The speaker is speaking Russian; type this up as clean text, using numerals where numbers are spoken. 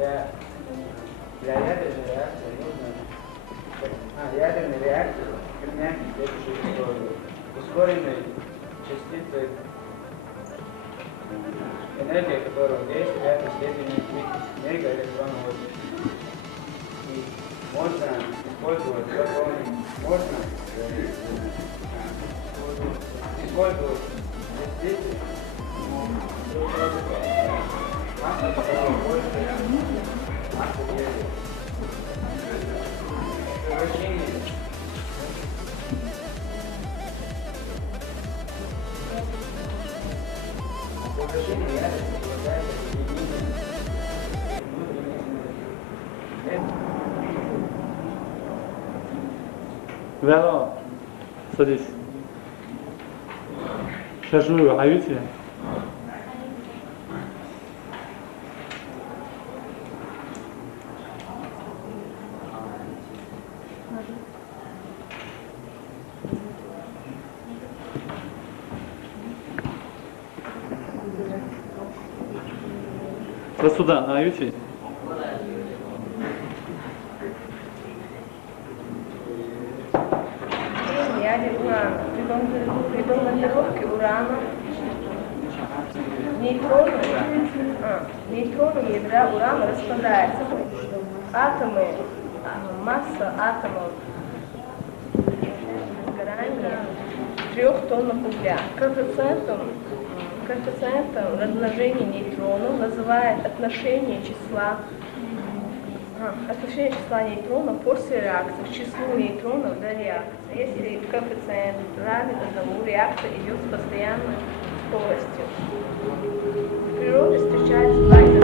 для ядерной реакции нужно ядерной реакции применять следующую историю. Ускоренной частицы энергия, которая действует в этой степени мегаэлектронного. И можно использовать частицы, масса которого больше массы Земли. Повышение яркости является Вяло, садись. Сейчас же вы выходите. Вот сюда, на аюте. При бомбардировке урана нейтроны ядра урана распадаются. Атомы, масса атомов сгорания 3 тонн угля. Коэффициентом размножения нейтронов называют отношение числа нейтронов после реакции к числу нейтронов до реакции. Если коэффициент равен 1, реакция идет с постоянной скоростью. В природе встречается два